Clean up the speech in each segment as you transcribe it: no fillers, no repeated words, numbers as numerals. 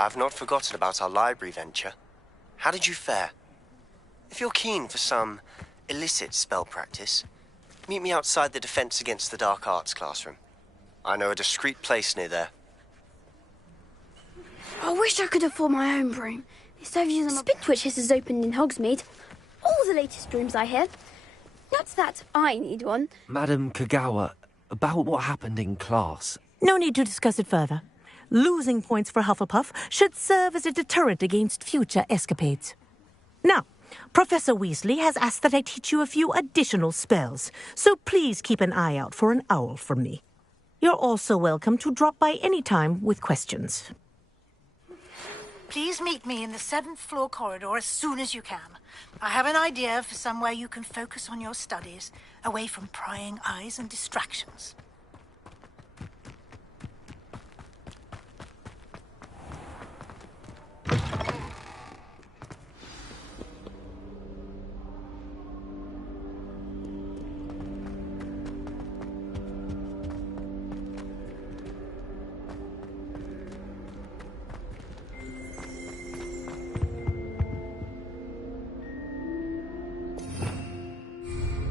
I've not forgotten about our library venture. How did you fare? If you're keen for some illicit spell practice, meet me outside the Defense Against the Dark Arts classroom. I know a discreet place near there. I wish I could afford my own broom. Instead of using Spitwitches has opened in Hogsmeade. All the latest brooms, I hear. Not that I need one. Madam Kagawa, about what happened in class. No need to discuss it further. Losing points for Hufflepuff should serve as a deterrent against future escapades. Now, Professor Weasley has asked that I teach you a few additional spells, so please keep an eye out for an owl from me. You're also welcome to drop by any time with questions. Please meet me in the 7th floor corridor as soon as you can. I have an idea for somewhere you can focus on your studies, away from prying eyes and distractions.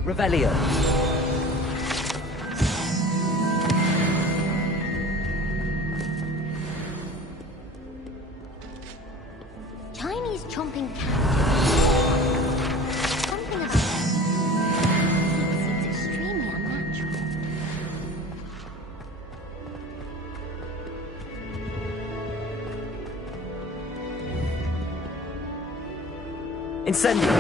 Revelio. Chinese chomping cat. Something about it seems extremely unnatural. Incendio.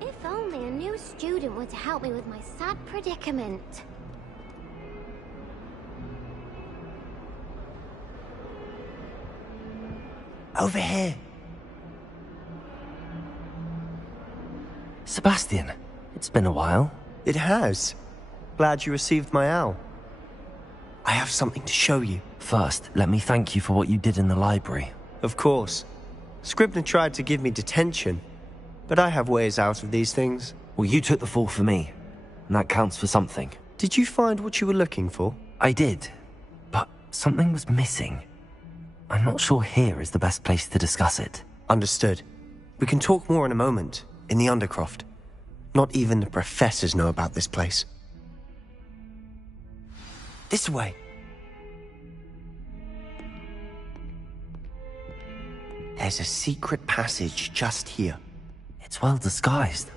If only a new student were to help me with my sad predicament. Over here. Sebastian, it's been a while. It has. Glad you received my owl. I have something to show you. First, let me thank you for what you did in the library. Of course. Scribner tried to give me detention, but I have ways out of these things. Well, you took the fall for me, and that counts for something. Did you find what you were looking for? I did, but something was missing. I'm not sure here is the best place to discuss it. Understood. We can talk more in a moment, in the Undercroft. Not even the professors know about this place. This way. There's a secret passage just here. It's well disguised.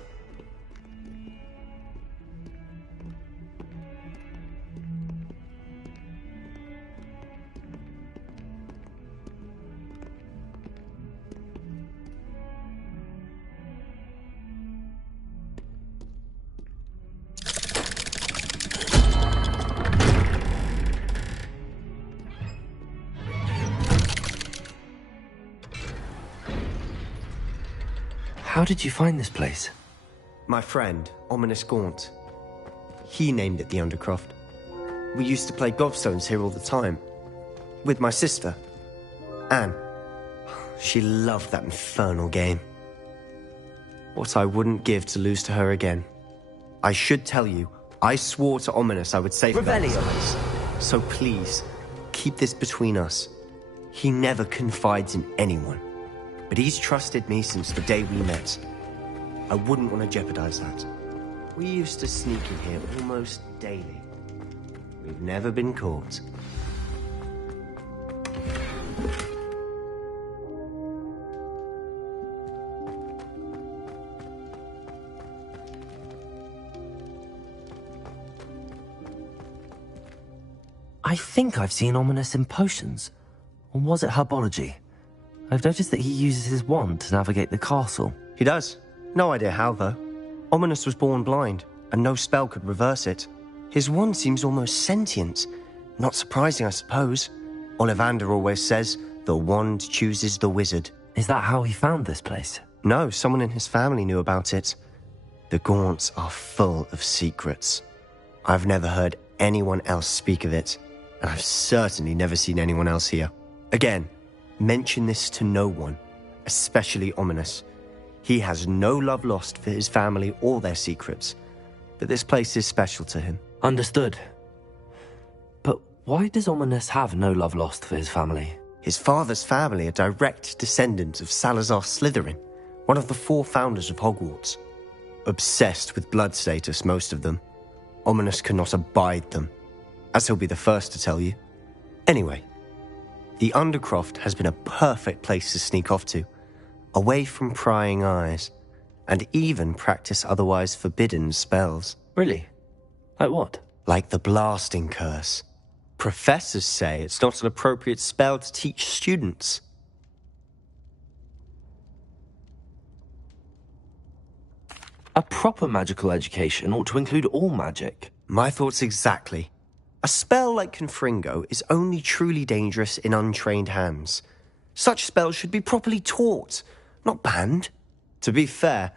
How did you find this place? My friend, Ominous Gaunt. He named it the Undercroft. We used to play gobstones here all the time. With my sister, Anne. She loved that infernal game. What I wouldn't give to lose to her again. I should tell you, I swore to Ominous I would save her. So please, keep this between us. He never confides in anyone, but he's trusted me since the day we met. I wouldn't want to jeopardize that. We used to sneak in here almost daily. We've never been caught. I think I've seen Ominous in potions. Or was it herbology? I've noticed that he uses his wand to navigate the castle. He does. No idea how, though. Ominous was born blind, and no spell could reverse it. His wand seems almost sentient. Not surprising, I suppose. Ollivander always says, the wand chooses the wizard. Is that how he found this place? No, someone in his family knew about it. The Gaunts are full of secrets. I've never heard anyone else speak of it, and I've certainly never seen anyone else here. Again, mention this to no one, especially Ominous. He has no love lost for his family or their secrets, but this place is special to him. Understood. But why does Ominous have no love lost for his family? His father's family are direct descendants of Salazar Slytherin, one of the 4 founders of Hogwarts. Obsessed with blood status, most of them. Ominous cannot abide them, as he'll be the first to tell you. Anyway, the Undercroft has been a perfect place to sneak off to, away from prying eyes, and even practice otherwise forbidden spells. Really? Like what? Like the blasting curse. Professors say it's not an appropriate spell to teach students. A proper magical education ought to include all magic. My thoughts exactly. A spell like Confringo is only truly dangerous in untrained hands. Such spells should be properly taught, not banned. To be fair,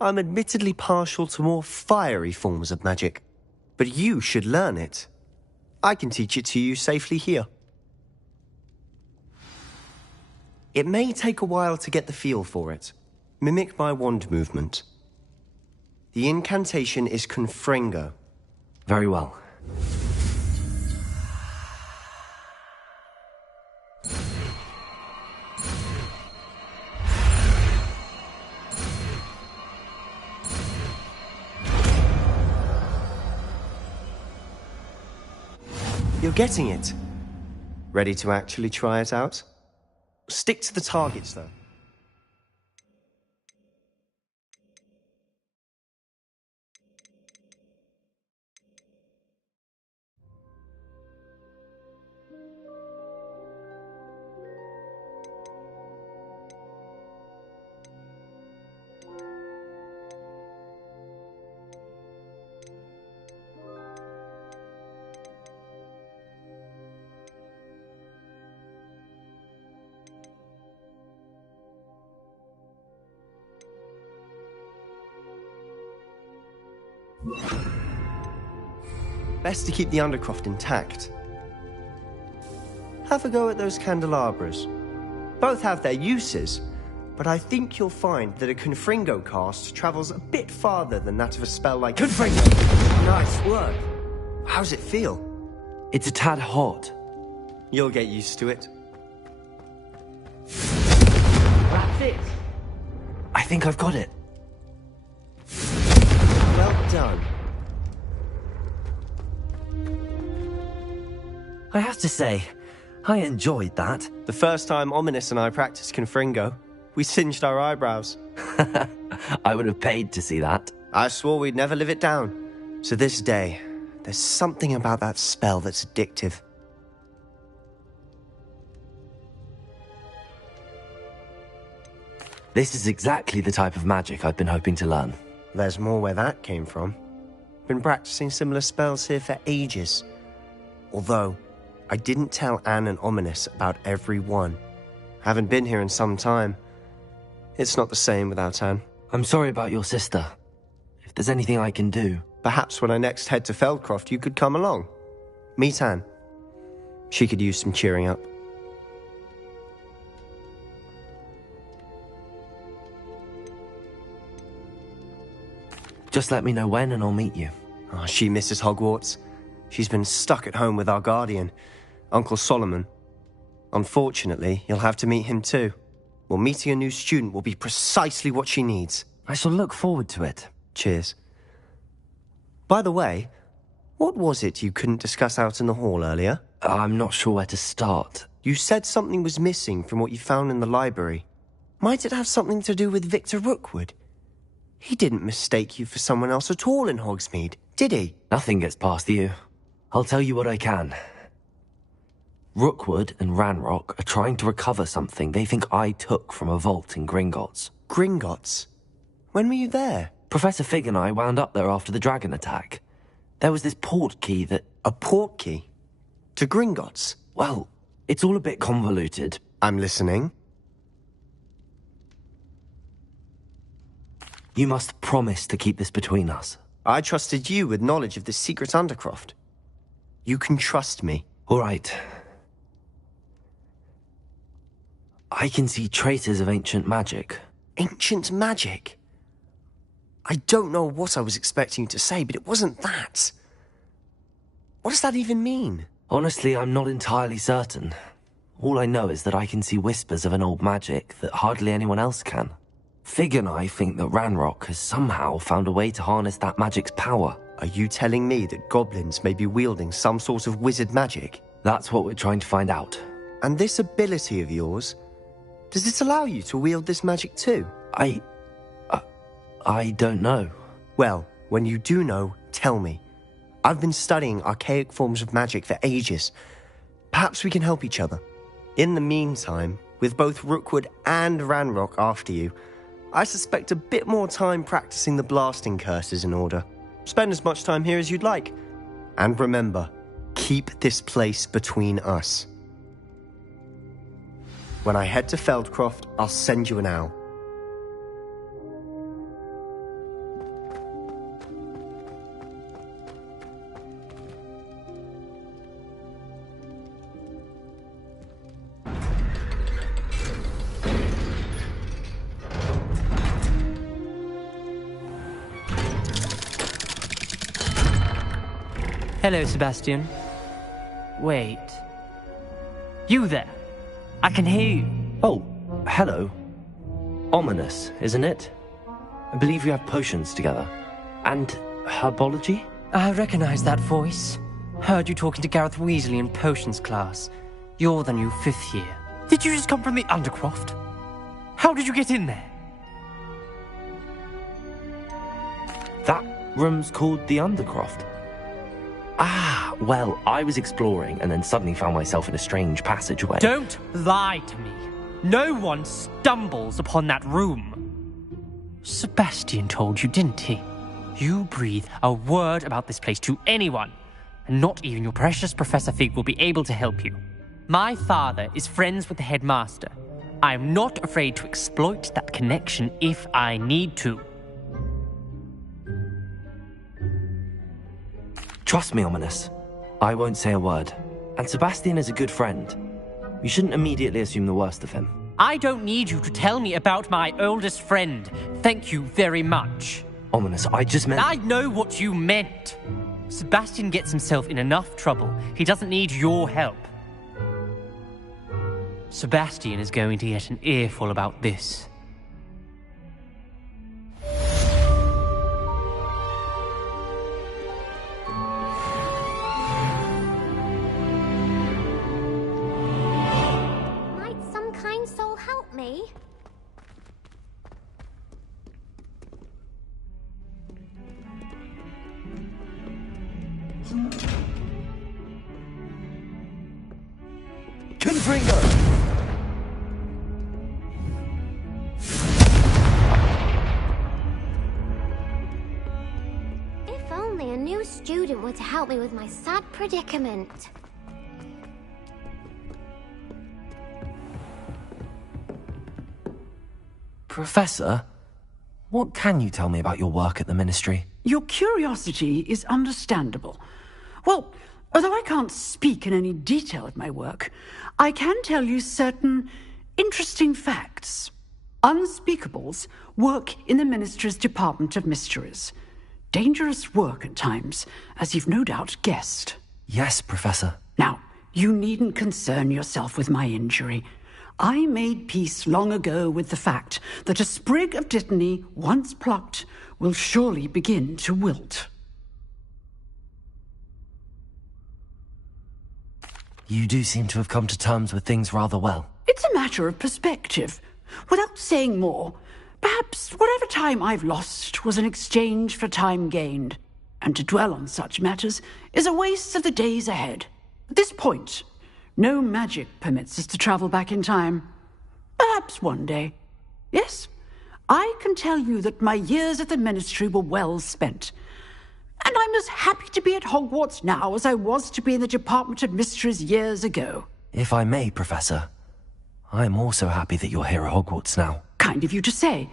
I'm admittedly partial to more fiery forms of magic. But you should learn it. I can teach it to you safely here. It may take a while to get the feel for it. Mimic my wand movement. The incantation is Confringo. Very well. You're getting it. Ready to actually try it out? Stick to the targets, though. Best to keep the Undercroft intact. Have a go at those candelabras. Both have their uses, but I think you'll find that a Confringo cast travels a bit farther than that of a spell like Confringo. Nice work. How's it feel? It's a tad hot. You'll get used to it. That's it. I think I've got it. Well done. I have to say, I enjoyed that. The first time Ominous and I practiced Confringo, we singed our eyebrows. I would have paid to see that. I swore we'd never live it down. To this day, there's something about that spell that's addictive. This is exactly the type of magic I've been hoping to learn. There's more where that came from. Been practicing similar spells here for ages. Although, I didn't tell Anne and Ominous about every one. Haven't been here in some time. It's not the same without Anne. I'm sorry about your sister. If there's anything I can do... Perhaps when I next head to Feldcroft, you could come along. Meet Anne. She could use some cheering up. Just let me know when and I'll meet you. Oh, she misses Hogwarts. She's been stuck at home with our guardian, Uncle Solomon. Unfortunately, you'll have to meet him too. Well, meeting a new student will be precisely what she needs. I shall look forward to it. Cheers. By the way, what was it you couldn't discuss out in the hall earlier? I'm not sure where to start. You said something was missing from what you found in the library. Might it have something to do with Victor Rookwood? He didn't mistake you for someone else at all in Hogsmeade, did he? Nothing gets past you. I'll tell you what I can. Rookwood and Ranrock are trying to recover something they think I took from a vault in Gringotts. Gringotts? When were you there? Professor Fig and I wound up there after the dragon attack. There was this port key that... A port key? To Gringotts? Well, it's all a bit convoluted. I'm listening. You must promise to keep this between us. I trusted you with knowledge of this secret Undercroft. You can trust me. All right. I can see traces of ancient magic. Ancient magic? I don't know what I was expecting you to say, but it wasn't that. What does that even mean? Honestly, I'm not entirely certain. All I know is that I can see whispers of an old magic that hardly anyone else can. Fig and I think that Ranrock has somehow found a way to harness that magic's power. Are you telling me that goblins may be wielding some sort of wizard magic? That's what we're trying to find out. And this ability of yours, does it allow you to wield this magic too? I don't know. Well, when you do know, tell me. I've been studying archaic forms of magic for ages. Perhaps we can help each other. In the meantime, with both Rookwood and Ranrock after you, I suspect a bit more time practicing the blasting curse is in order. Spend as much time here as you'd like. And remember, keep this place between us. When I head to Feldcroft, I'll send you an owl. Hello, Sebastian. Wait. You there? I can hear you. Oh, hello. Ominous, isn't it? I believe we have potions together. And herbology? I recognize that voice. Heard you talking to Gareth Weasley in potions class. You're the new 5th year. Did you just come from the Undercroft? How did you get in there? That room's called the Undercroft. Ah, well, I was exploring and then suddenly found myself in a strange passageway. Don't lie to me. No one stumbles upon that room. Sebastian told you, didn't he? You breathe a word about this place to anyone, and not even your precious Professor Fig will be able to help you. My father is friends with the headmaster. I am not afraid to exploit that connection if I need to. Trust me, Ominous. I won't say a word. And Sebastian is a good friend. You shouldn't immediately assume the worst of him. I don't need you to tell me about my oldest friend. Thank you very much. Ominous, I just meant... I know what you meant. Sebastian gets himself in enough trouble. He doesn't need your help. Sebastian is going to get an earful about this. Might some kind soul help me? Confringo! If only a new student were to help me with my sad predicament. Professor, what can you tell me about your work at the Ministry? Your curiosity is understandable. Well, although I can't speak in any detail of my work, I can tell you certain interesting facts. Unspeakables work in the Ministry's Department of Mysteries. Dangerous work at times, as you've no doubt guessed. Yes, Professor. Now, You needn't concern yourself with my injury. I made peace long ago with the fact that a sprig of dittany, once plucked, will surely begin to wilt. You do seem to have come to terms with things rather well. It's a matter of perspective. Without saying more, perhaps whatever time I've lost was an exchange for time gained, and to dwell on such matters is a waste of the days ahead. At this point, no magic permits us to travel back in time. Perhaps one day. Yes, I can tell you that my years at the Ministry were well spent. And I'm as happy to be at Hogwarts now as I was to be in the Department of Mysteries years ago. If I may, Professor, I'm also happy that you're here at Hogwarts now. Kind of you to say.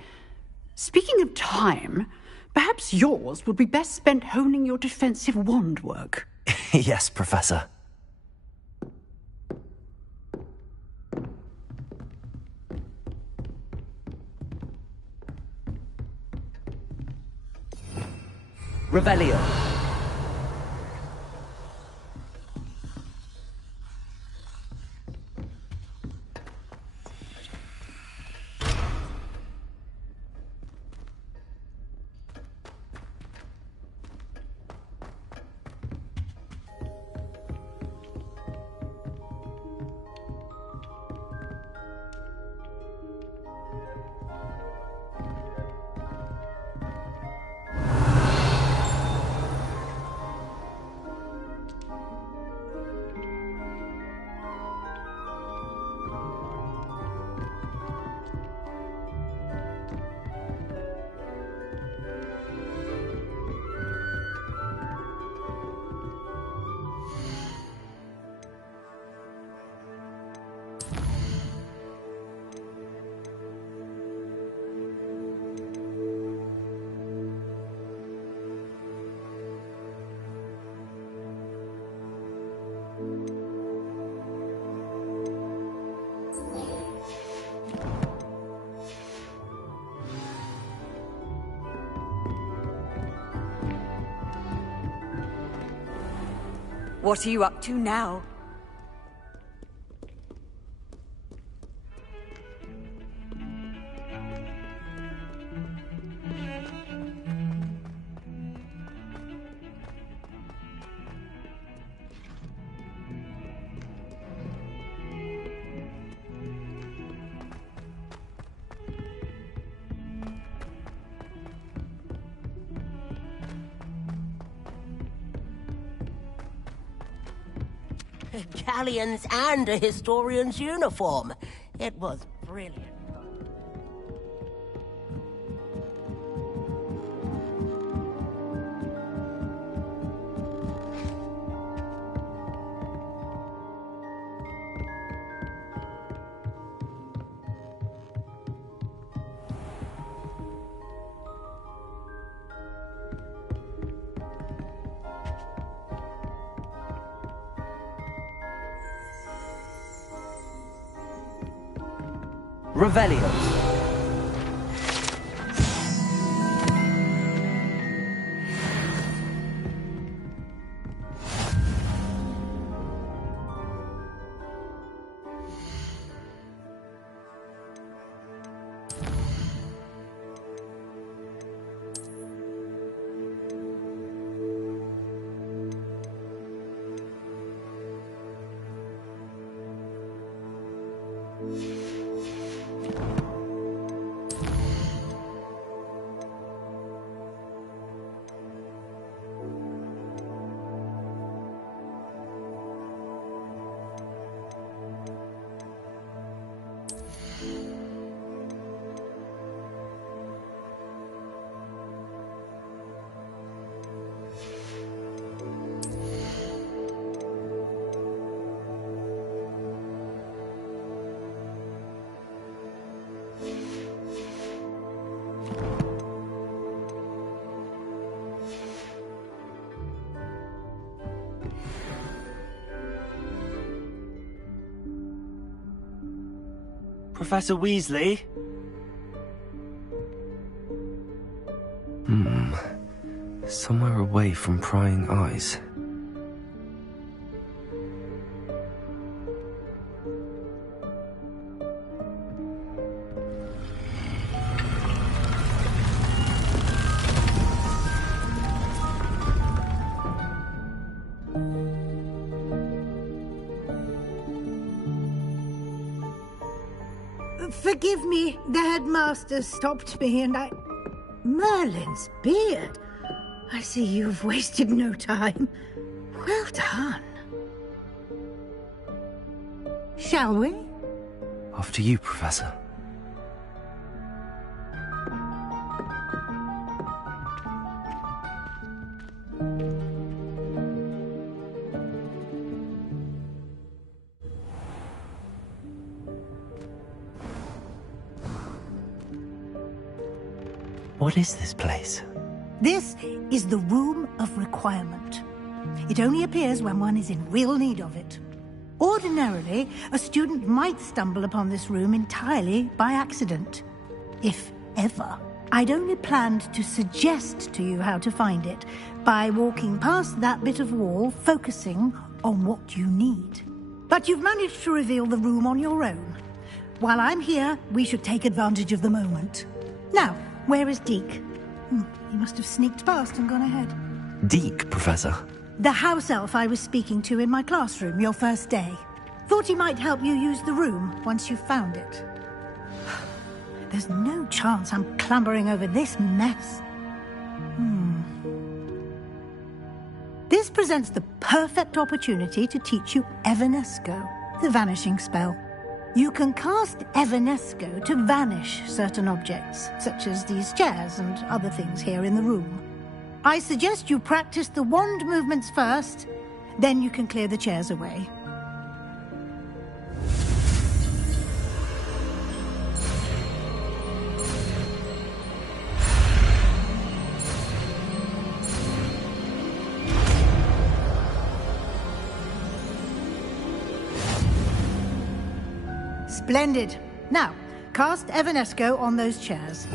Speaking of time, perhaps yours would be best spent honing your defensive wand work. Yes, Professor. Revelio. What are you up to now? Galleons and a historian's uniform. It was brilliant. Revelio. Professor Weasley? Somewhere away from prying eyes. Forgive me, the headmaster stopped me and I... Merlin's beard. I see you've wasted no time. Well done. Shall we? After you, Professor. What is this place? This is the Room of Requirement. It only appears when one is in real need of it. Ordinarily, a student might stumble upon this room entirely by accident. If ever. I'd only planned to suggest to you how to find it by walking past that bit of wall, focusing on what you need. But you've managed to reveal the room on your own. While I'm here, we should take advantage of the moment. Now, where is Deke? He must have sneaked past and gone ahead. Deke, Professor? The house elf I was speaking to in my classroom your first day. Thought he might help you use the room once you found it. There's no chance I'm clambering over this mess. This presents the perfect opportunity to teach you Evanesco, the vanishing spell. You can cast Evanesco to vanish certain objects, such as these chairs and other things here in the room. I suggest you practice the wand movements first, then you can clear the chairs away. Splendid. Now, cast Evanesco on those chairs.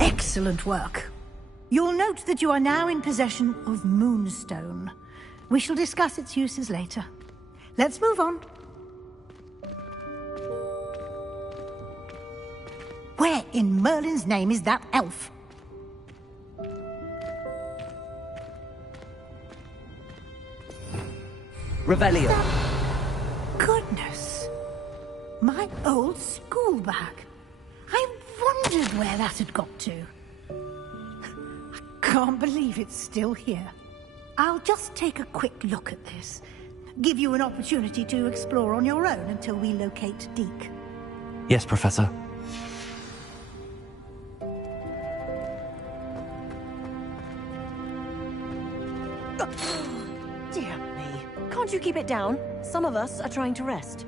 Excellent work. You'll note that you are now in possession of Moonstone. We shall discuss its uses later. Let's move on. Where in Merlin's name is that elf? Revelio. Goodness. My old school bag. I wondered where that had got to. Can't believe it's still here. I'll just take a quick look at this. Give you an opportunity to explore on your own until we locate Deke. Yes, Professor. Dear me. Can't you keep it down? Some of us are trying to rest.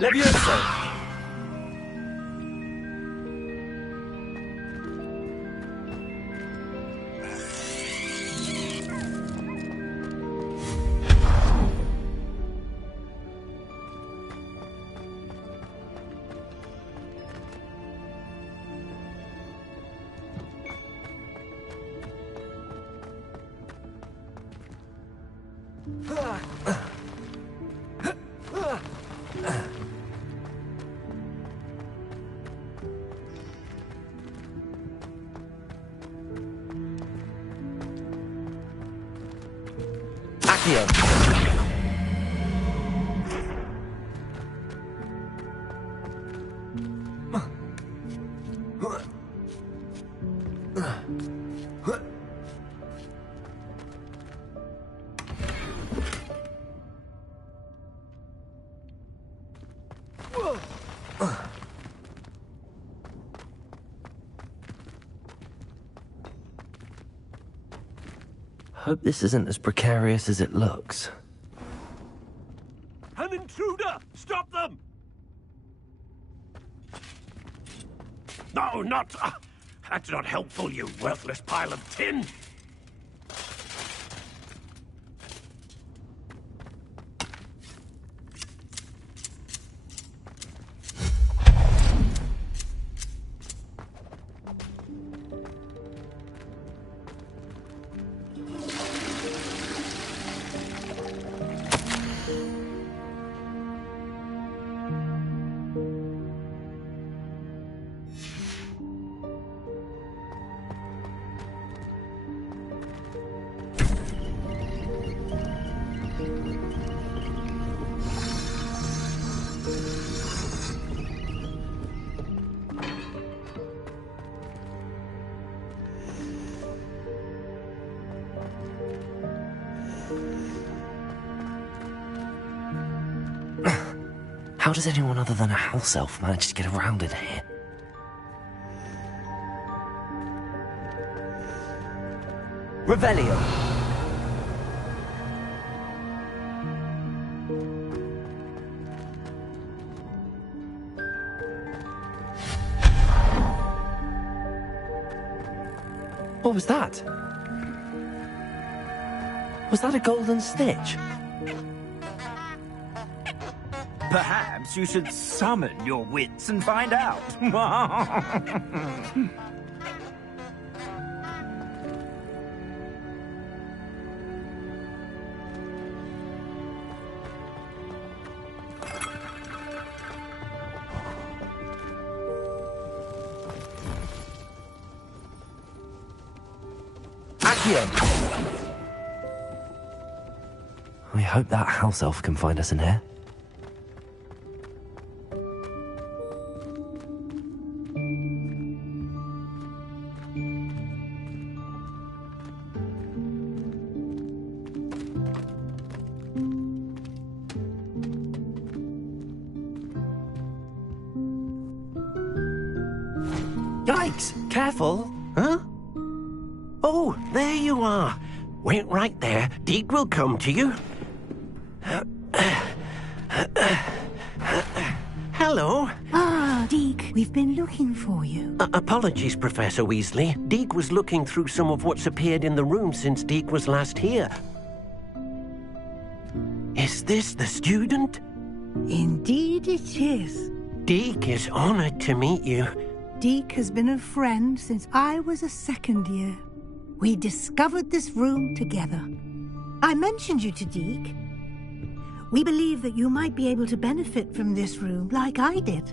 Levioso! Hope this isn't as precarious as it looks. An intruder! Stop them! No, not... that's not helpful, you worthless pile of tin! How does anyone other than a house elf manage to get around in here? Revelio! What was that? Was that a golden stitch? Perhaps you should summon your wits and find out. I hope that house elf can find us in here. Yikes! Careful! Huh? Oh, there you are. Wait right there. Deek will come to you. Hello. Ah, Deek, we've been looking for you. Apologies, Professor Weasley. Deek was looking through some of what's appeared in the room since Deek was last here. Is this the student? Indeed it is. Deek is honored to meet you. Deek has been a friend since I was a second year. We discovered this room together. I mentioned you to Deek. We believe that you might be able to benefit from this room like I did.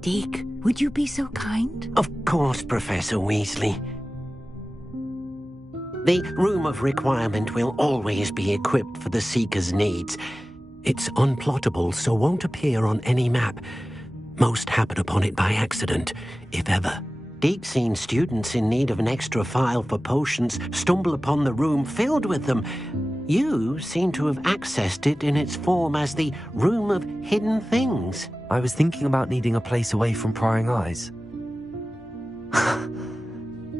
Deek, would you be so kind? Of course, Professor Weasley. The Room of Requirement will always be equipped for the Seeker's needs. It's unplottable, so won't appear on any map. Most happen upon it by accident, if ever. Deek's seen students in need of an extra file for potions stumble upon the room filled with them. You seem to have accessed it in its form as the Room of Hidden Things. I was thinking about needing a place away from prying eyes.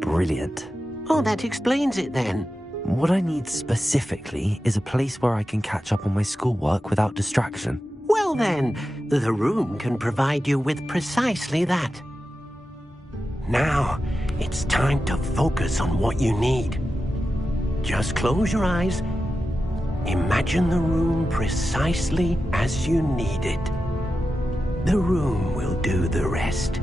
Brilliant. Oh, that explains it then. What I need specifically is a place where I can catch up on my schoolwork without distraction. Well then, the room can provide you with precisely that. Now, it's time to focus on what you need. Just close your eyes. Imagine the room precisely as you need it. The room will do the rest.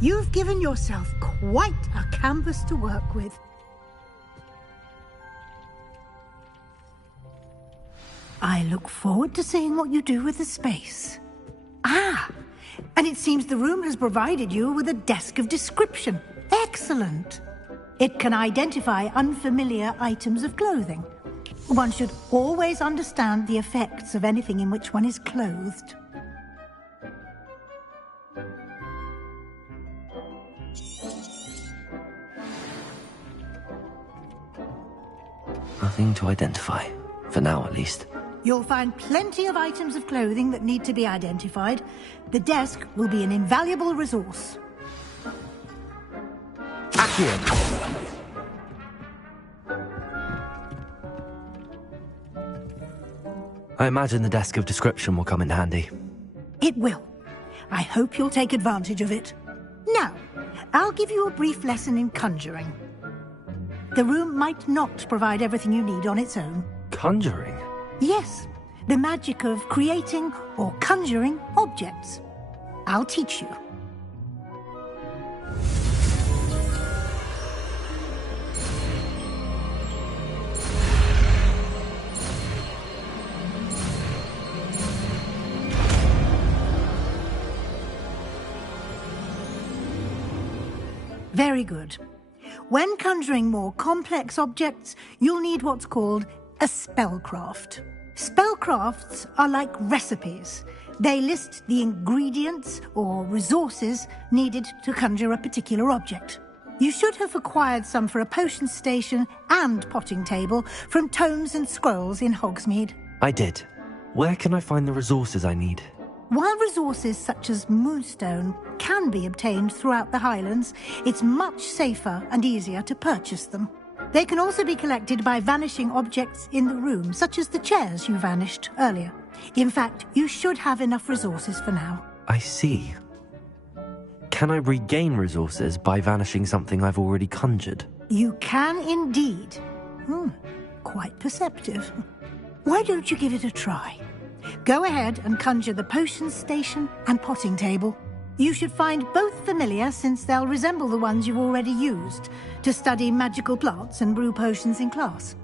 You've given yourself quite a canvas to work with. I look forward to seeing what you do with the space. Ah, and it seems the room has provided you with a desk of description. Excellent. It can identify unfamiliar items of clothing. One should always understand the effects of anything in which one is clothed. Nothing to identify. For now, at least. You'll find plenty of items of clothing that need to be identified. The desk will be an invaluable resource. Accio! I imagine the desk of description will come in handy. It will. I hope you'll take advantage of it. Now, I'll give you a brief lesson in conjuring. The room might not provide everything you need on its own. Conjuring? Yes, the magic of creating or conjuring objects. I'll teach you. Very good. When conjuring more complex objects, you'll need what's called a spellcraft. Spellcrafts are like recipes. They list the ingredients or resources needed to conjure a particular object. You should have acquired some for a potion station and potting table from tomes and scrolls in Hogsmeade. I did. Where can I find the resources I need? While resources such as moonstone can be obtained throughout the Highlands, it's much safer and easier to purchase them. They can also be collected by vanishing objects in the room, such as the chairs you vanished earlier. In fact, you should have enough resources for now. I see. Can I regain resources by vanishing something I've already conjured? You can indeed. Quite perceptive. Why don't you give it a try? Go ahead and conjure the potion station and potting table. You should find both familiar, since they'll resemble the ones you've already used to study magical plants and brew potions in class.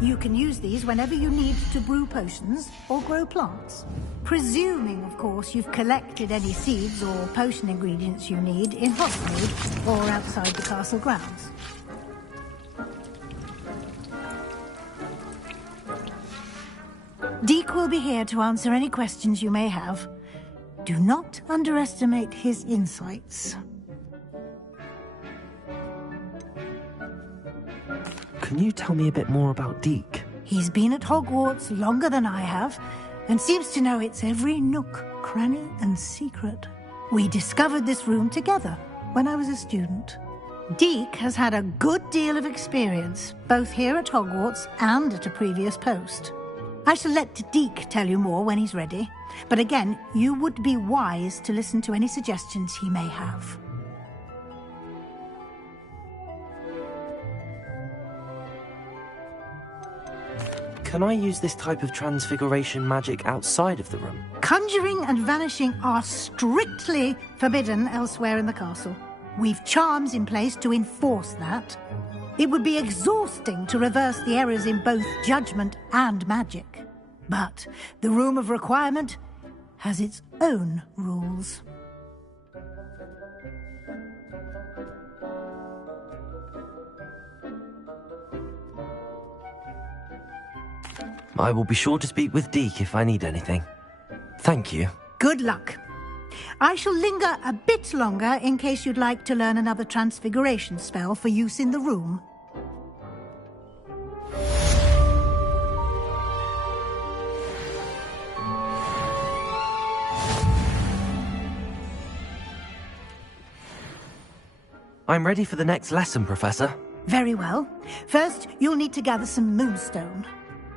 You can use these whenever you need to brew potions or grow plants. Presuming, of course, you've collected any seeds or potion ingredients you need in Hogsmeade or outside the castle grounds. Deek will be here to answer any questions you may have. Do not underestimate his insights. Can you tell me a bit more about Deek? He's been at Hogwarts longer than I have, and seems to know its every nook, cranny, and secret. We discovered this room together when I was a student. Deek has had a good deal of experience, both here at Hogwarts and at a previous post. I shall let Deek tell you more when he's ready, but again, you would be wise to listen to any suggestions he may have. Can I use this type of transfiguration magic outside of the room? Conjuring and vanishing are strictly forbidden elsewhere in the castle. We've charms in place to enforce that. It would be exhausting to reverse the errors in both judgment and magic. But the Room of Requirement has its own rules. I will be sure to speak with Deek if I need anything. Thank you. Good luck. I shall linger a bit longer in case you'd like to learn another transfiguration spell for use in the room. I'm ready for the next lesson, Professor. Very well. First, you'll need to gather some moonstone.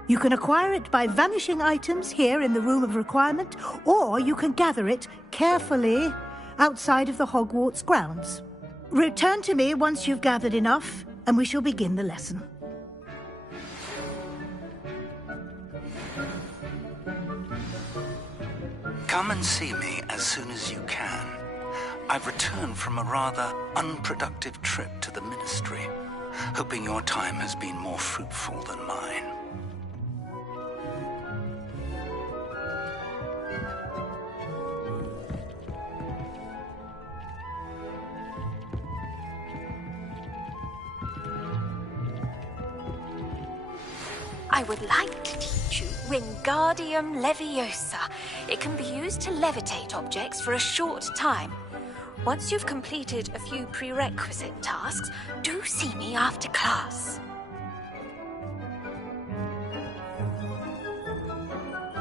You can acquire it by vanishing items here in the Room of Requirement, or you can gather it carefully outside of the Hogwarts grounds. Return to me once you've gathered enough, and we shall begin the lesson. Come and see me as soon as you can. I've returned from a rather unproductive trip to the Ministry, hoping your time has been more fruitful than mine. I would like to teach you Wingardium Leviosa. It can be used to levitate objects for a short time. Once you've completed a few prerequisite tasks, do see me after class.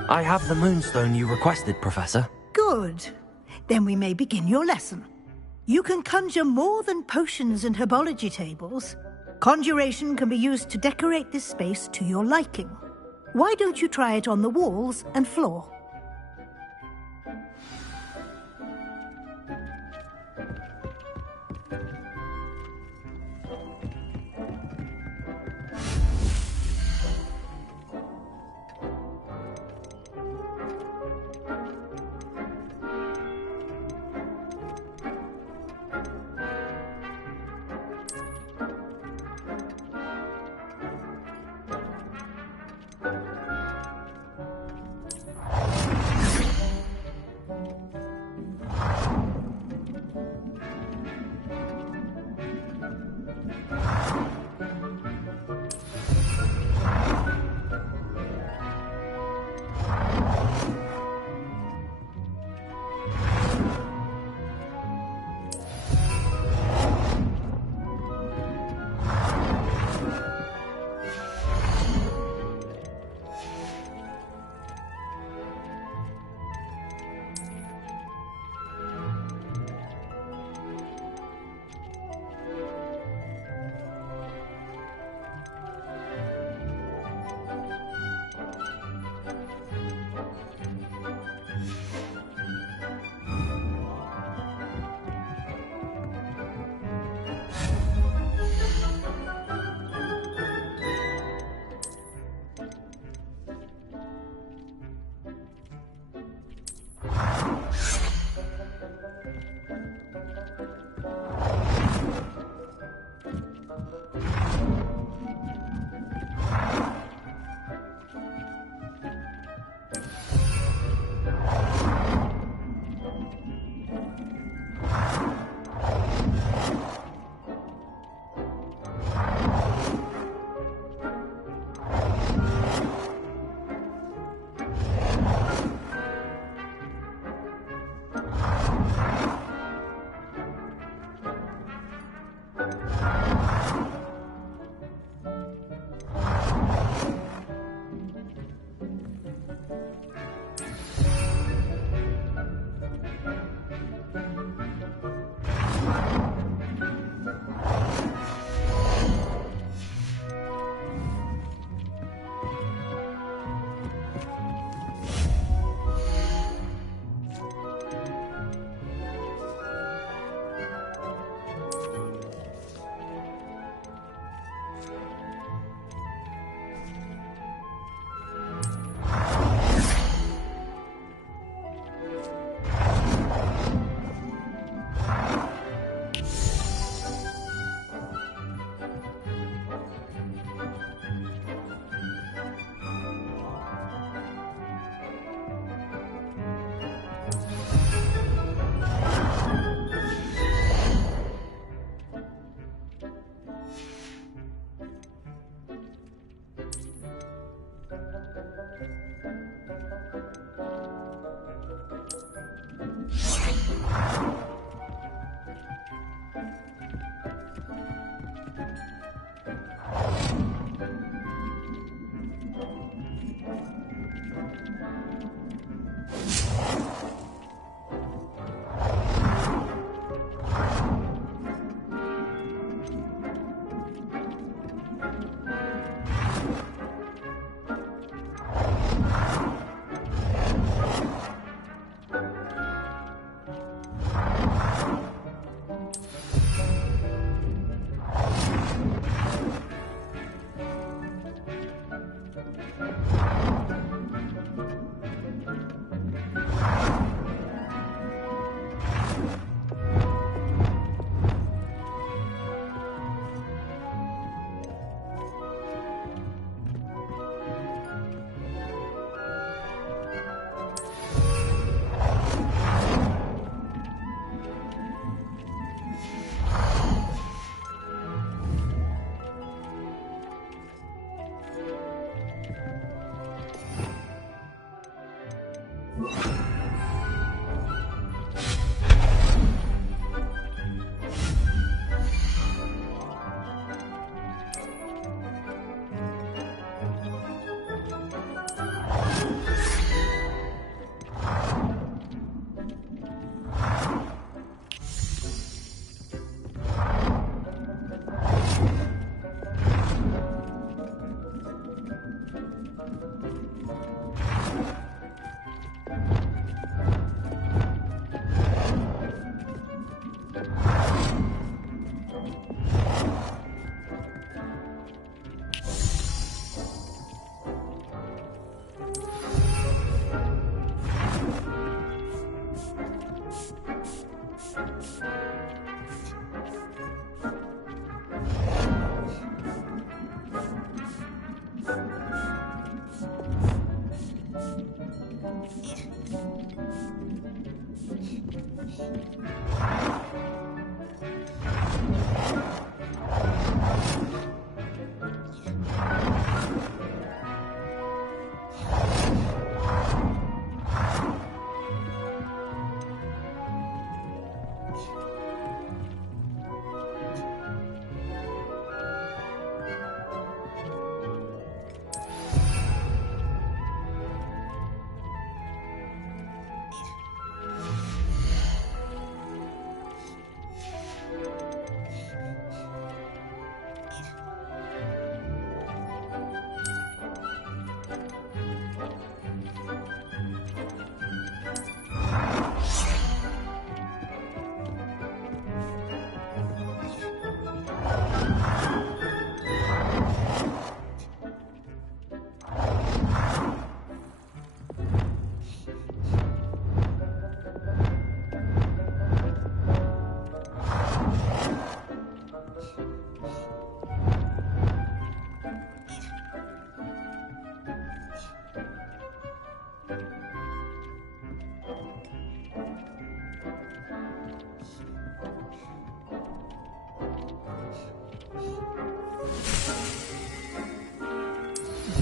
I have the moonstone you requested, Professor. Good. Then we may begin your lesson. You can conjure more than potions and herbology tables. Conjuration can be used to decorate this space to your liking. Why don't you try it on the walls and floor?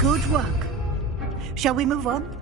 Good work. Shall we move on?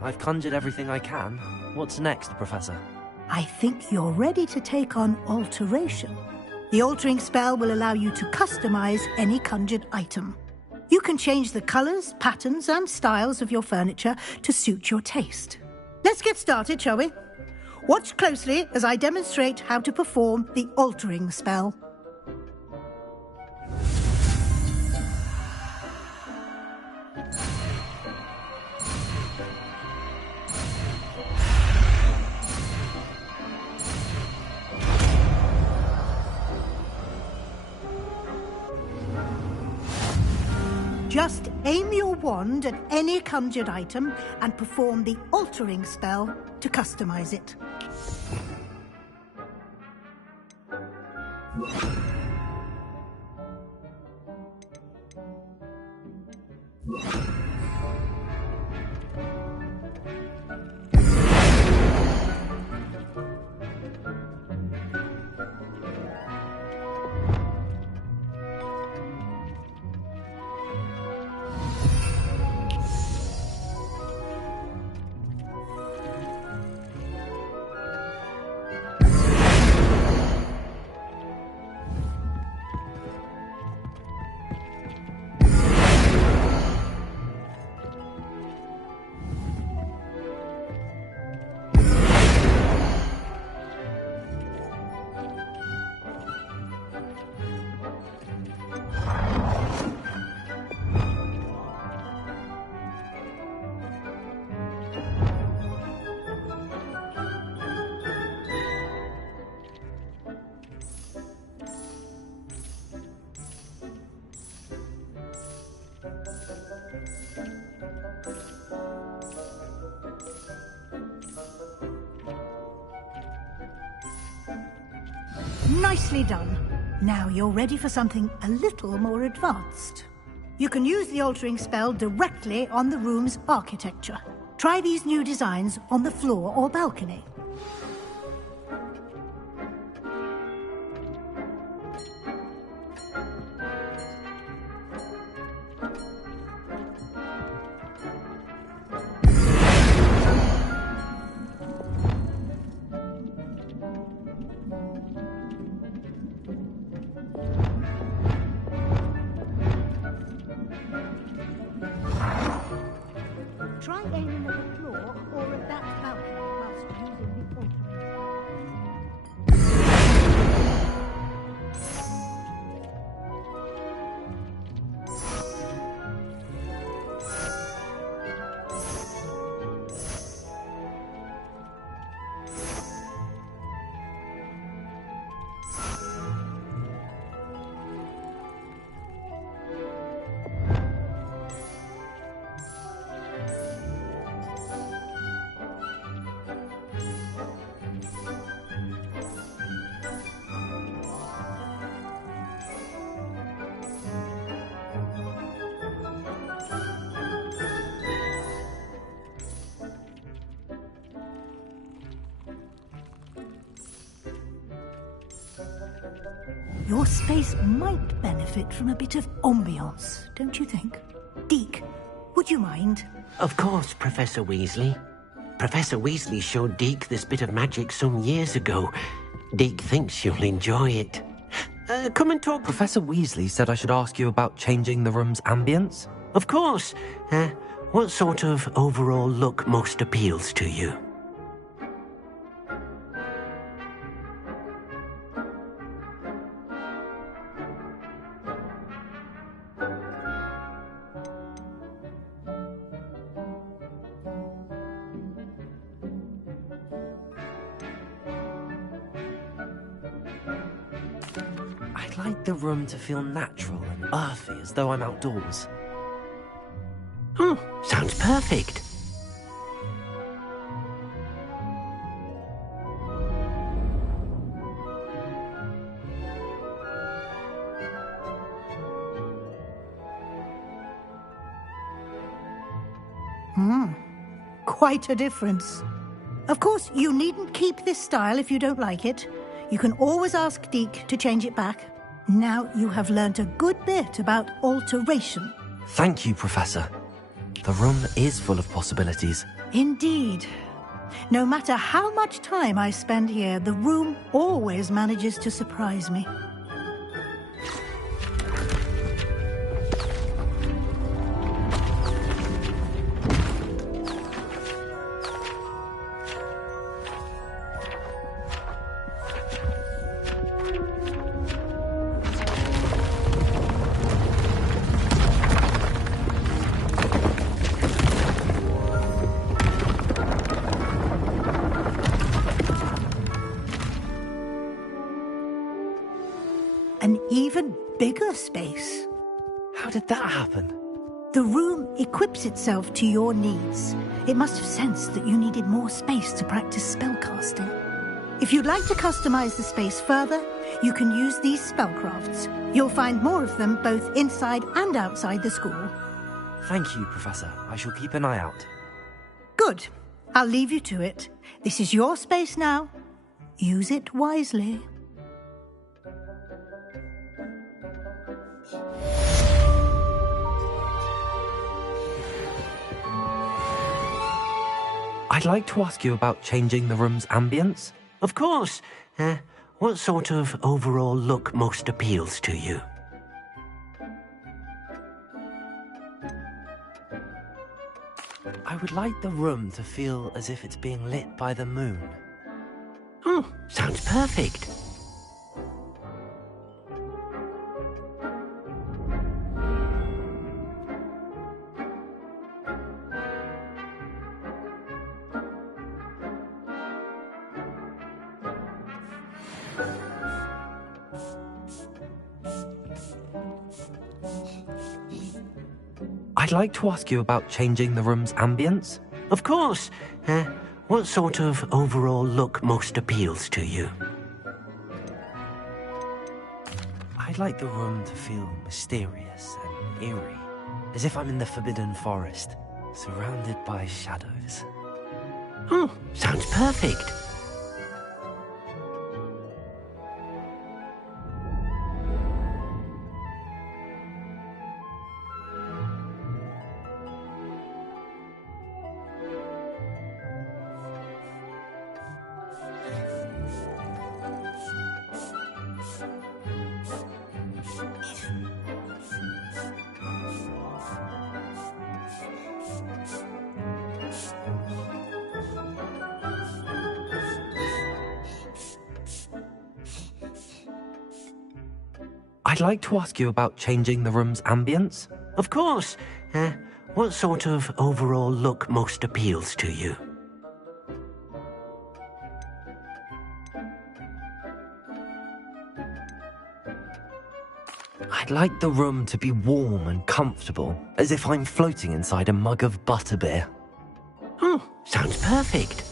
I've conjured everything I can. What's next, Professor? I think you're ready to take on alteration. The altering spell will allow you to customize any conjured item. You can change the colors, patterns, and styles of your furniture to suit your taste. Let's get started, shall we? Watch closely as I demonstrate how to perform the altering spell. Just aim your wand at any conjured item and perform the altering spell to customize it. Nicely done. Now you're ready for something a little more advanced. You can use the altering spell directly on the room's architecture. Try these new designs on the floor or balcony. Your space might benefit from a bit of ambiance, don't you think? Deke, would you mind? Of course, Professor Weasley. Professor Weasley showed Deke this bit of magic some years ago. Deke thinks you'll enjoy it. Come and talk. Professor Weasley said I should ask you about changing the room's ambience. Of course. What sort of overall look most appeals to you? I'd like the room to feel natural and earthy, as though I'm outdoors. Oh, sounds perfect. Quite a difference. Of course, you needn't keep this style if you don't like it. You can always ask Deke to change it back. Now you have learnt a good bit about alteration. Thank you, Professor. The room is full of possibilities. Indeed. No matter how much time I spend here, the room always manages to surprise me. An even bigger space. How did that happen? The room equips itself to your needs. It must have sensed that you needed more space to practice spellcasting. If you'd like to customize the space further, you can use these spellcrafts. You'll find more of them both inside and outside the school. Thank you, Professor. I shall keep an eye out. Good. I'll leave you to it. This is your space now. Use it wisely. I'd like to ask you about changing the room's ambience. Of course. What sort of overall look most appeals to you? I would like the room to feel as if it's being lit by the moon. Oh, sounds perfect. I'd like to ask you about changing the room's ambience. Of course. What sort of overall look most appeals to you? I'd like the room to feel mysterious and eerie, as if I'm in the Forbidden Forest, surrounded by shadows. Oh, sounds perfect. I'd like to ask you about changing the room's ambience. Of course. What sort of overall look most appeals to you? I'd like the room to be warm and comfortable, as if I'm floating inside a mug of butterbeer. Oh, sounds perfect.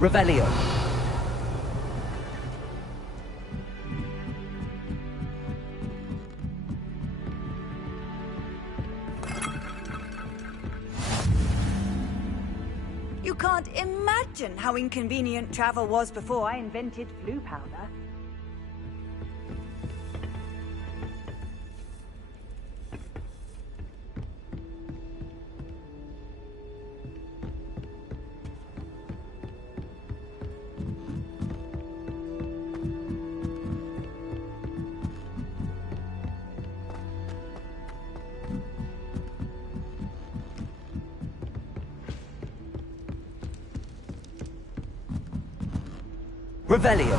Revelio. You can't imagine how inconvenient travel was before I invented flu powder. Revelio.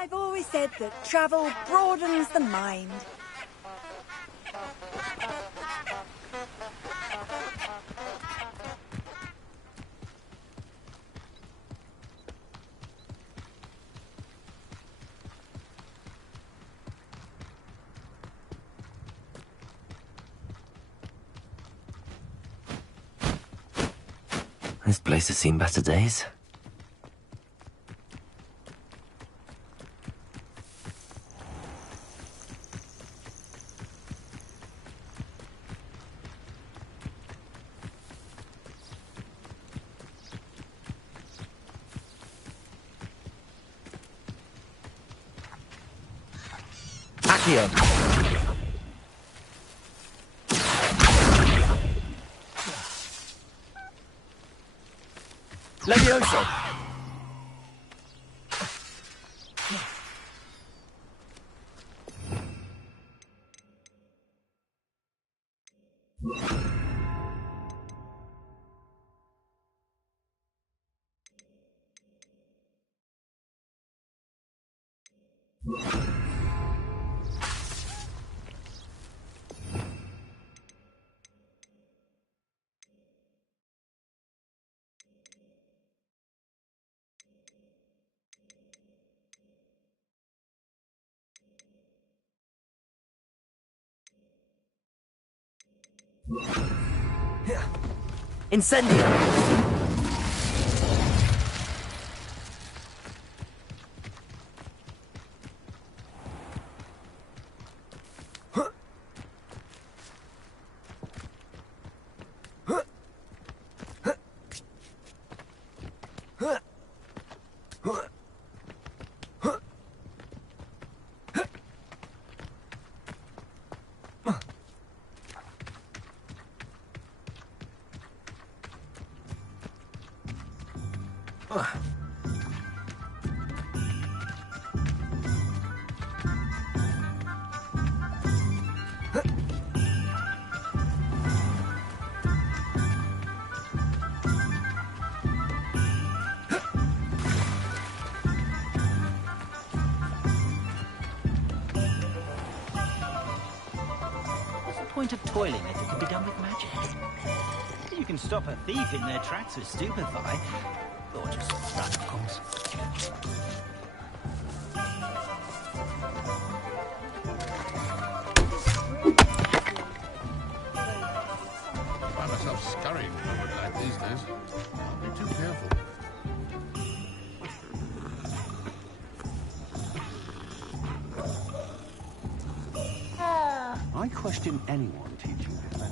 I've always said that travel broadens the mind. This place has seen better days. Accio. Levioso. Incendio! What's the point of toiling if it can be done with magic? You can stop a thief in their tracks with stupefy. Or just run, of course. I find myself scurrying forward like these days. I'll be too careful. I question anyone teaching this.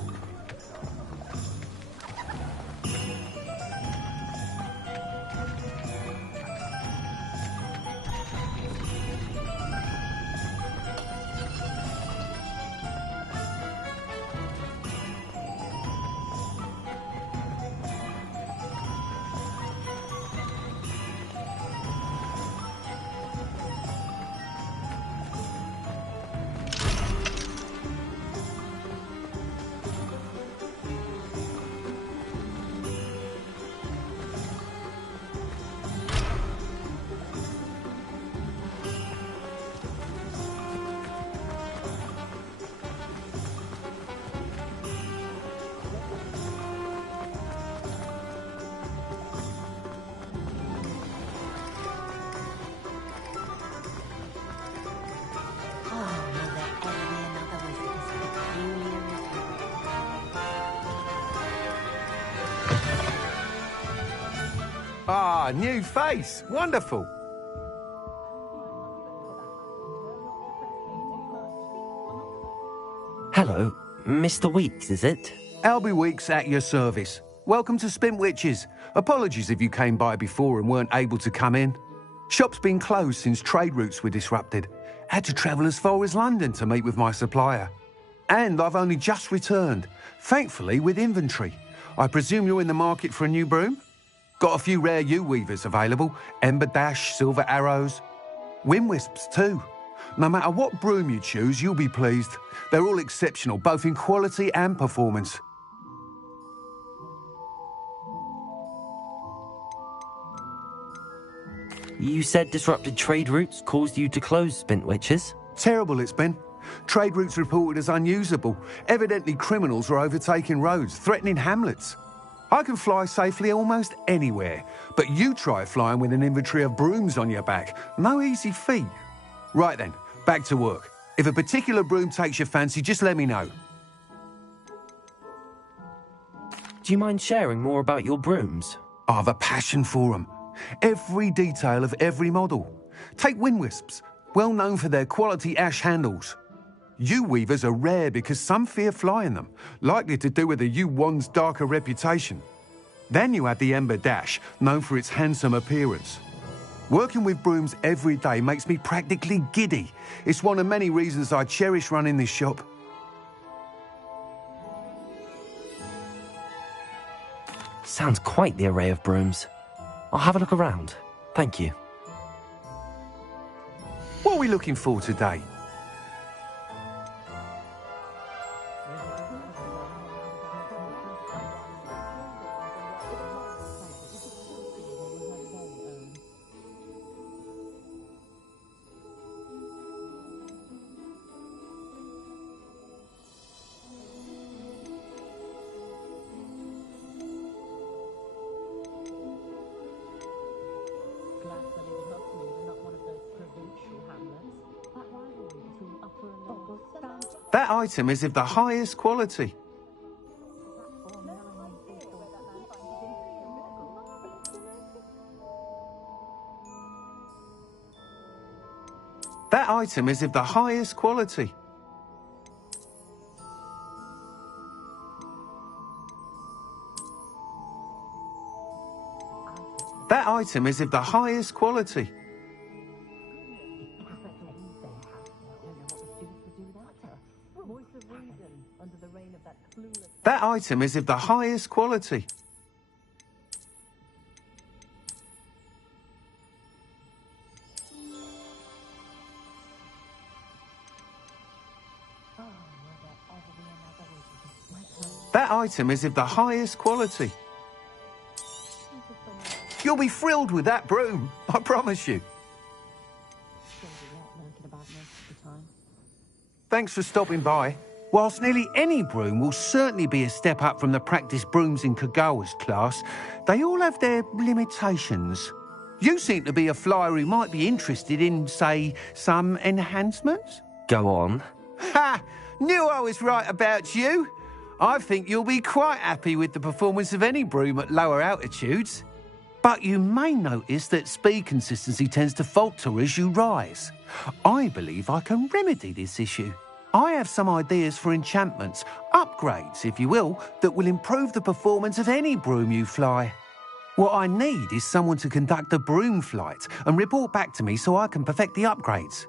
Ah, new face. Wonderful. Hello, Mr. Weeks, is it? Albie Weeks at your service. Welcome to Spintwitches. Apologies if you came by before and weren't able to come in. Shop's been closed since trade routes were disrupted. Had to travel as far as London to meet with my supplier. And I've only just returned, thankfully with inventory. I presume you're in the market for a new broom? Got a few rare U-weavers available. Ember Dash, Silver Arrows. Wind Wisps too. No matter what broom you choose, you'll be pleased. They're all exceptional, both in quality and performance. You said disrupted trade routes caused you to close Spintwitches? Terrible it's been. Trade routes reported as unusable. Evidently criminals are overtaking roads, threatening hamlets. I can fly safely almost anywhere, but you try flying with an inventory of brooms on your back. No easy feat. Right then, back to work. If a particular broom takes your fancy, just let me know. Do you mind sharing more about your brooms? I have a passion for them. Every detail of every model. Take Wind Wisps, well known for their quality ash handles. U-weavers are rare because some fear flying them, likely to do with the U-wand's darker reputation. Then you have the Ember Dash, known for its handsome appearance. Working with brooms every day makes me practically giddy. It's one of many reasons I cherish running this shop. Sounds quite the array of brooms. I'll have a look around. Thank you. What are we looking for today? That item is of the highest quality. That item is of the highest quality. That item is of the highest quality. That item is of the highest quality. That item is of the highest quality. You'll be thrilled with that broom, I promise you. Thanks for stopping by. Whilst nearly any broom will certainly be a step up from the practice brooms in Kagawa's class, they all have their limitations. You seem to be a flyer who might be interested in, say, some enhancements? Go on. Ha! Knew I was right about you. I think you'll be quite happy with the performance of any broom at lower altitudes. But you may notice that speed consistency tends to falter as you rise. I believe I can remedy this issue. I have some ideas for enchantments, upgrades, if you will, that will improve the performance of any broom you fly. What I need is someone to conduct a broom flight and report back to me so I can perfect the upgrades.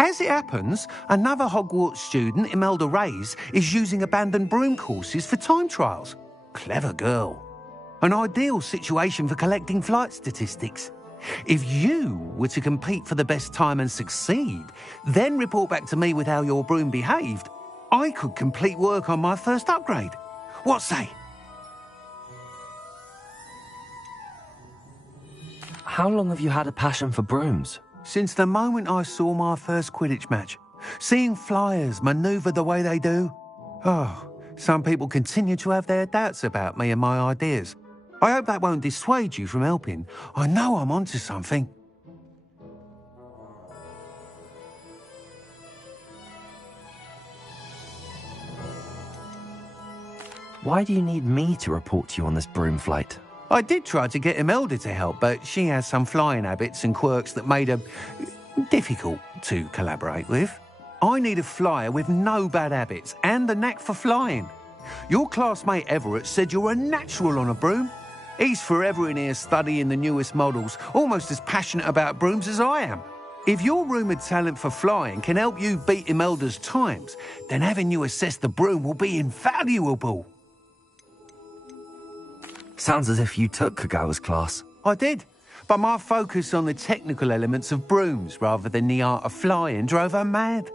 As it happens, another Hogwarts student, Imelda Reyes, is using abandoned broom courses for time trials. Clever girl. An ideal situation for collecting flight statistics. If you were to compete for the best time and succeed, then report back to me with how your broom behaved, I could complete work on my first upgrade. What say? How long have you had a passion for brooms? Since the moment I saw my first Quidditch match. Seeing flyers manoeuvre the way they do. Oh, some people continue to have their doubts about me and my ideas. I hope that won't dissuade you from helping. I know I'm onto something. Why do you need me to report to you on this broom flight? I did try to get Imelda to help, but she has some flying habits and quirks that made her difficult to collaborate with. I need a flyer with no bad habits and the knack for flying. Your classmate Everett said you're a natural on a broom. He's forever in here studying the newest models, almost as passionate about brooms as I am. If your rumoured talent for flying can help you beat Imelda's times, then having you assess the broom will be invaluable. Sounds as if you took Kagawa's class. I did, but my focus on the technical elements of brooms rather than the art of flying drove her mad.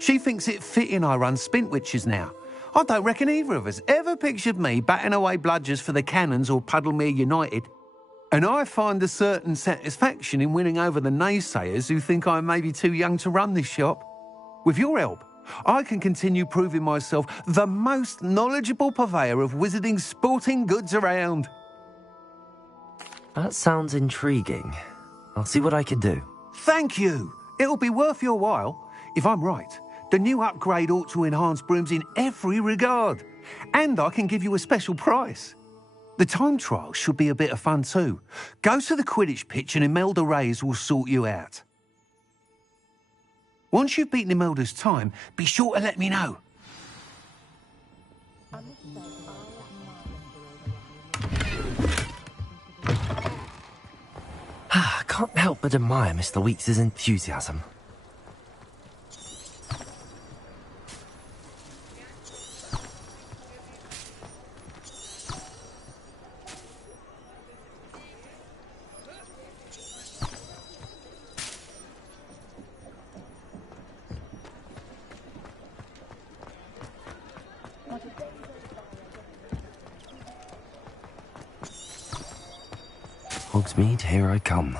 She thinks it fitting I run Spintwitches now. I don't reckon either of us ever pictured me batting away bludgers for the Cannons or Puddlemere United. And I find a certain satisfaction in winning over the naysayers who think I may be too young to run this shop. With your help, I can continue proving myself the most knowledgeable purveyor of wizarding sporting goods around. That sounds intriguing. I'll see what I can do. Thank you. It'll be worth your while. If I'm right, the new upgrade ought to enhance brooms in every regard. And I can give you a special price. The time trial should be a bit of fun too. Go to the Quidditch pitch and Imelda Reyes will sort you out. Once you've beaten Imelda's time, be sure to let me know. I can't help but admire Mr. Weeks' enthusiasm. Hogsmeade, here I come.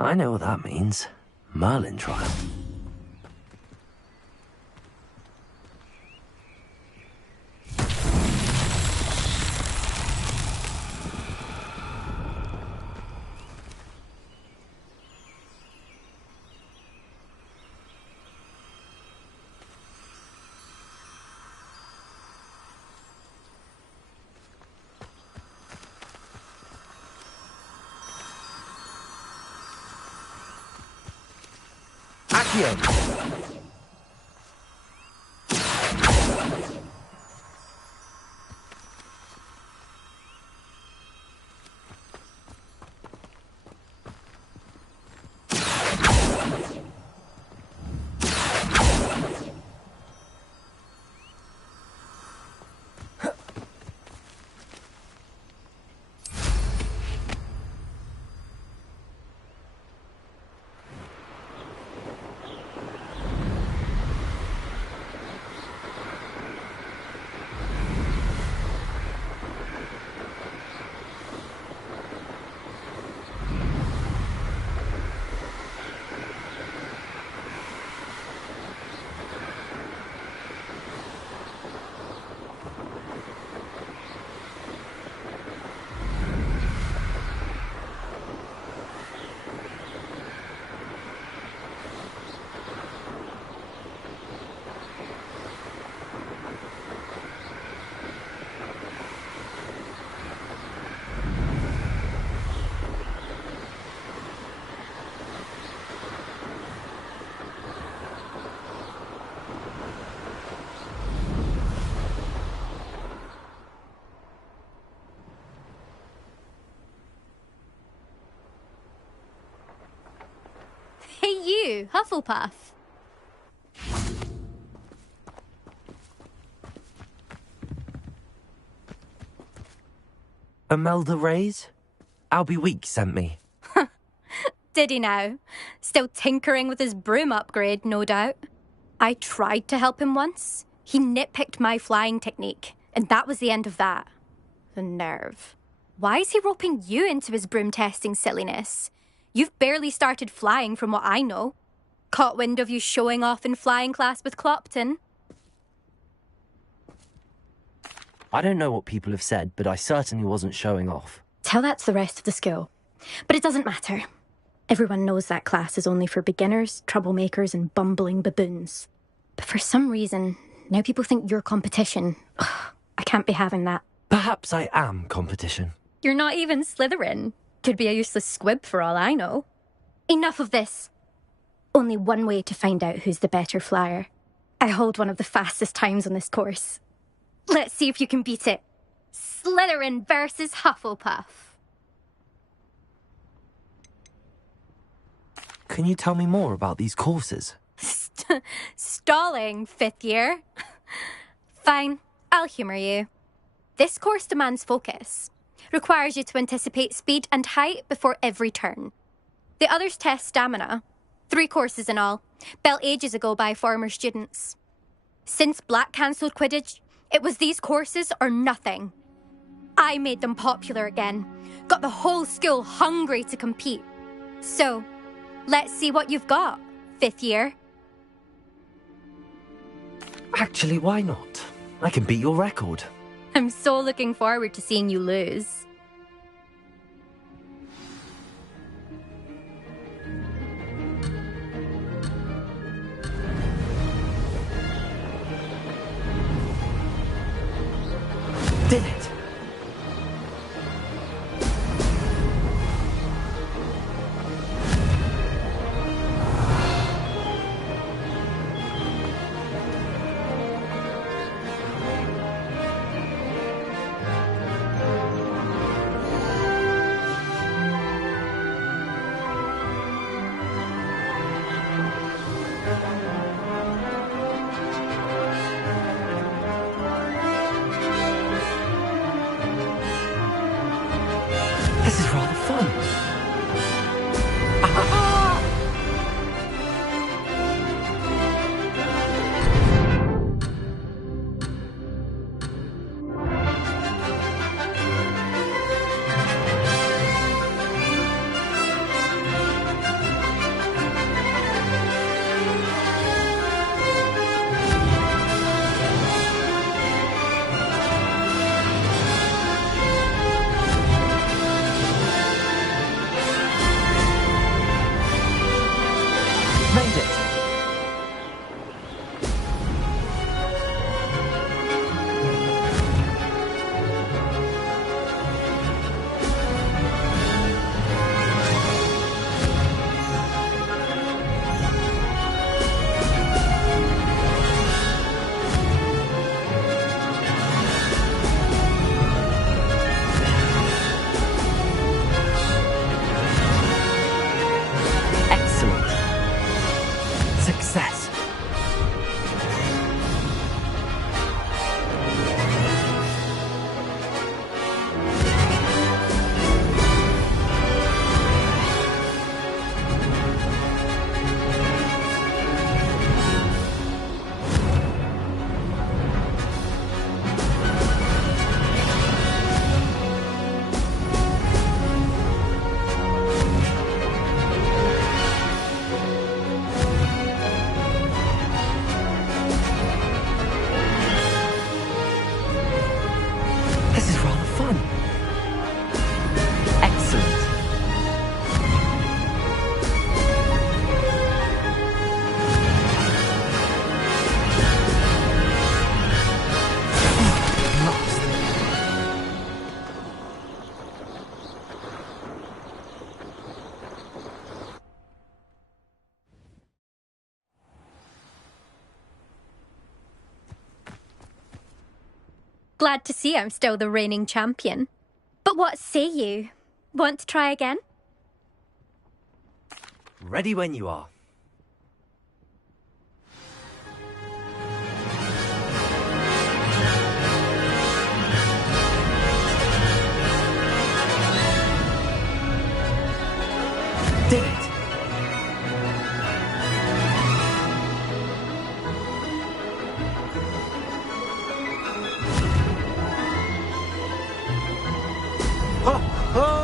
I know what that means. Merlin trial. Accio! Hey you, Hufflepuff. Imelda Reyes? Albie Week sent me. Did he now? Still tinkering with his broom upgrade, no doubt. I tried to help him once. He nitpicked my flying technique, and that was the end of that. The nerve. Why is he roping you into his broom testing silliness? You've barely started flying from what I know. Caught wind of you showing off in flying class with Clopton. I don't know what people have said, but I certainly wasn't showing off. Tell that to the rest of the school. But it doesn't matter. Everyone knows that class is only for beginners, troublemakers, and bumbling baboons. But for some reason, now people think you're competition. Ugh, I can't be having that. Perhaps I am competition. You're not even Slytherin. Could be a useless squib for all I know. Enough of this. Only one way to find out who's the better flyer. I hold one of the fastest times on this course. Let's see if you can beat it. Slytherin versus Hufflepuff. Can you tell me more about these courses? Stalling, 5th year. Fine, I'll humour you. This course demands focus. Requires you to anticipate speed and height before every turn. The others test stamina. 3 courses in all, built ages ago by former students. Since Black cancelled Quidditch, it was these courses or nothing. I made them popular again. Got the whole school hungry to compete. So, let's see what you've got, 5th year. Actually, why not? I can beat your record. I'm so looking forward to seeing you lose. Did it! This is rather fun. Glad to see I'm still the reigning champion. But what say you? Want to try again? Ready when you are. Did it! Ho! Ho!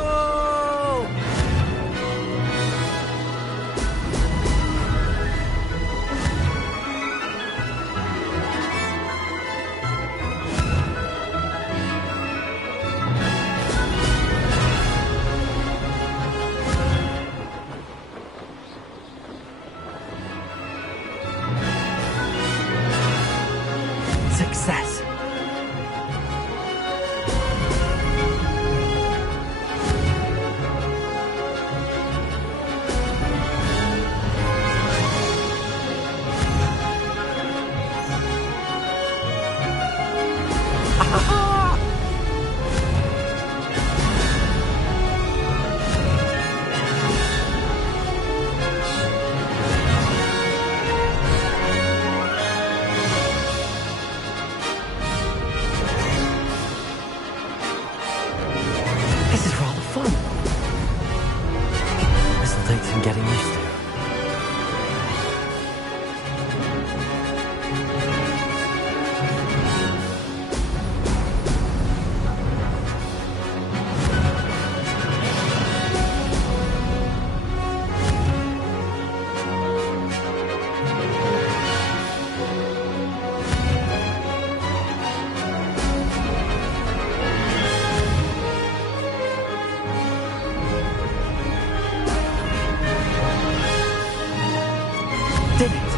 Success. This is rather fun. This'll take some getting used to. Did it!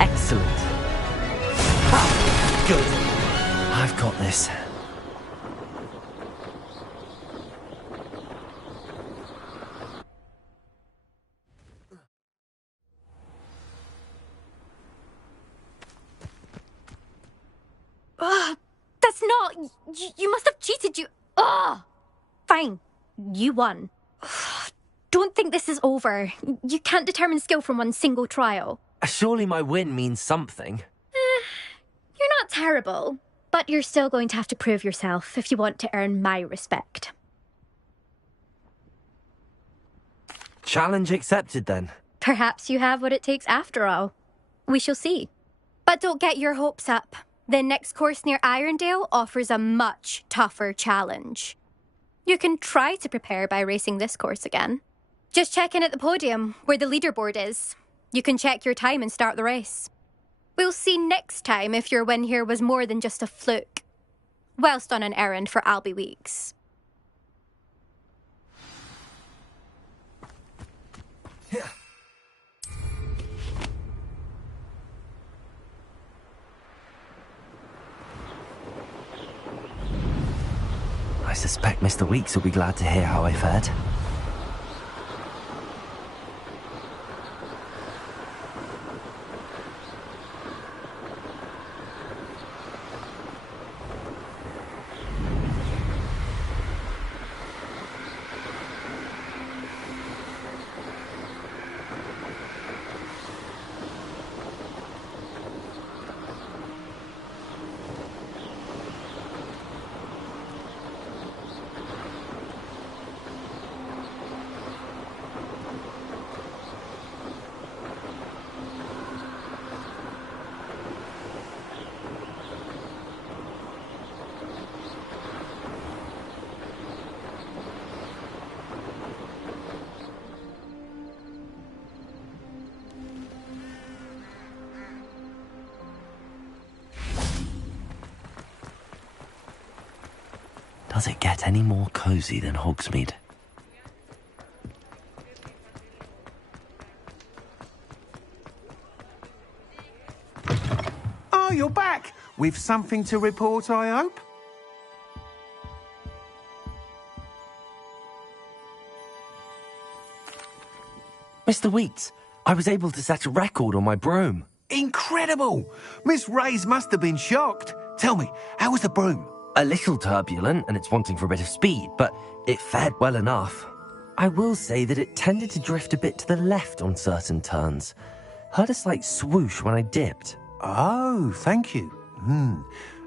Excellent. Ah, good. I've got this. Ugh, that's not... You must have cheated, you... Ugh! Fine. You won. Ugh, don't think this is over. You can't determine skill from one single trial. Surely my win means something. You're not terrible, but you're still going to have to prove yourself if you want to earn my respect. Challenge accepted then. Perhaps you have what it takes after all. We shall see. But don't get your hopes up. The next course near Irondale offers a much tougher challenge. You can try to prepare by racing this course again. Just check in at the podium, where the leaderboard is. You can check your time and start the race. We'll see next time if your win here was more than just a fluke. Whilst on an errand for Albie Weeks. I suspect Mr. Weeks will be glad to hear how I fared. Does it get any more cosy than Hogsmeade? Oh, you're back! With something to report, I hope? Mr. Weeks, I was able to set a record on my broom. Incredible! Miss Rays must have been shocked. Tell me, how was the broom? A little turbulent and it's wanting for a bit of speed, but it fared well enough. I will say that it tended to drift a bit to the left on certain turns. Heard a slight swoosh when I dipped. Oh, thank you.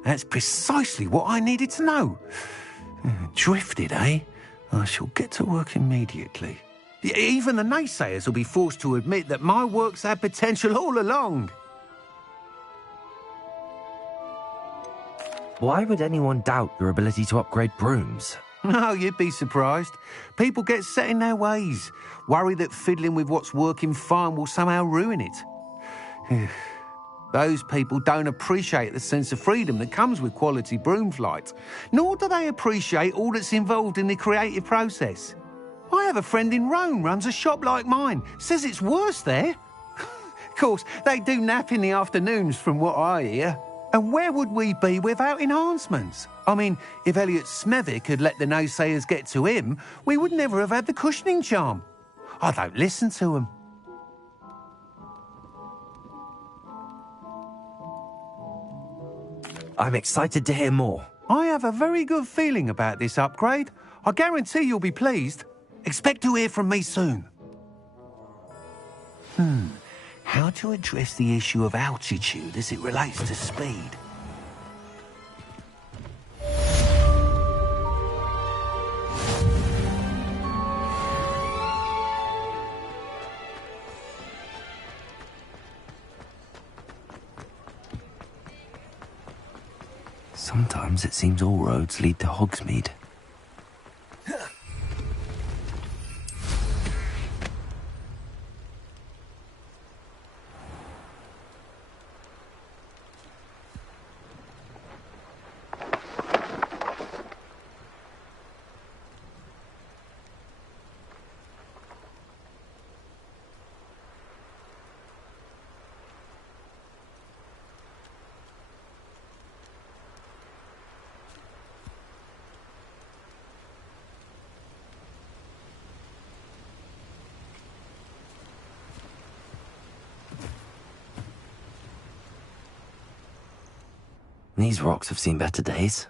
That's precisely what I needed to know. Drifted, eh? I shall get to work immediately. Even the naysayers will be forced to admit that my work's had potential all along. Why would anyone doubt your ability to upgrade brooms? Oh, you'd be surprised. People get set in their ways, worry that fiddling with what's working fine will somehow ruin it. Those people don't appreciate the sense of freedom that comes with quality broom flight, nor do they appreciate all that's involved in the creative process. I have a friend in Rome runs a shop like mine, says it's worse there. Of course, they do nap in the afternoons from what I hear. And where would we be without enhancements? I mean, if Elliot Smethwick had let the naysayers get to him, we would never have had the cushioning charm. I don't listen to them. I'm excited to hear more. I have a very good feeling about this upgrade. I guarantee you'll be pleased. Expect to hear from me soon. How to address the issue of altitude as it relates to speed? Sometimes it seems all roads lead to Hogsmeade. These rocks have seen better days.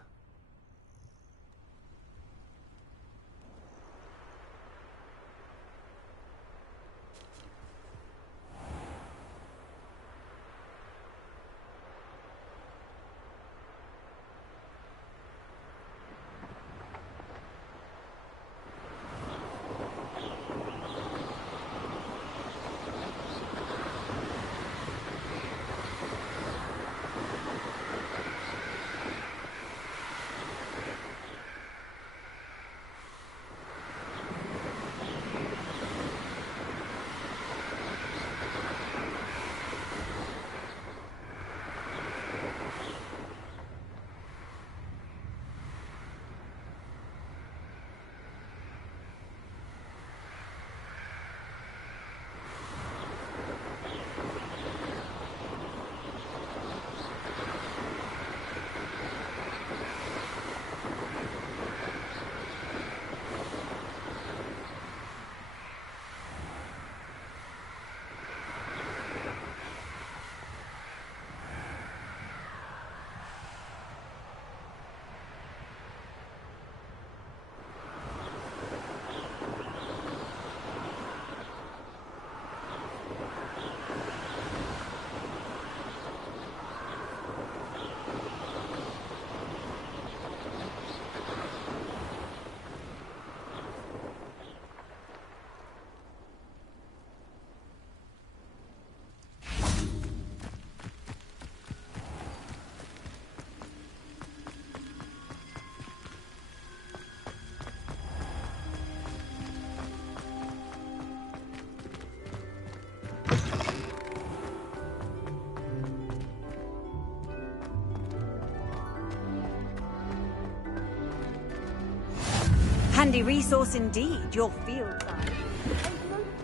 Handy resource indeed, your field guide.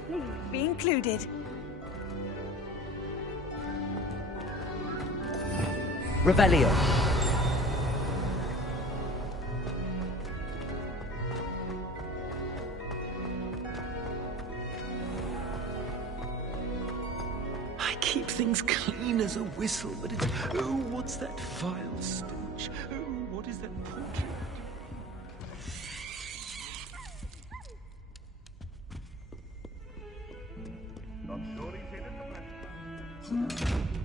Please be included. Revelio. keep things clean as a whistle, but it's... Oh, what's that vile stench? Oh, what is that portrait? Not sure he's in at the press.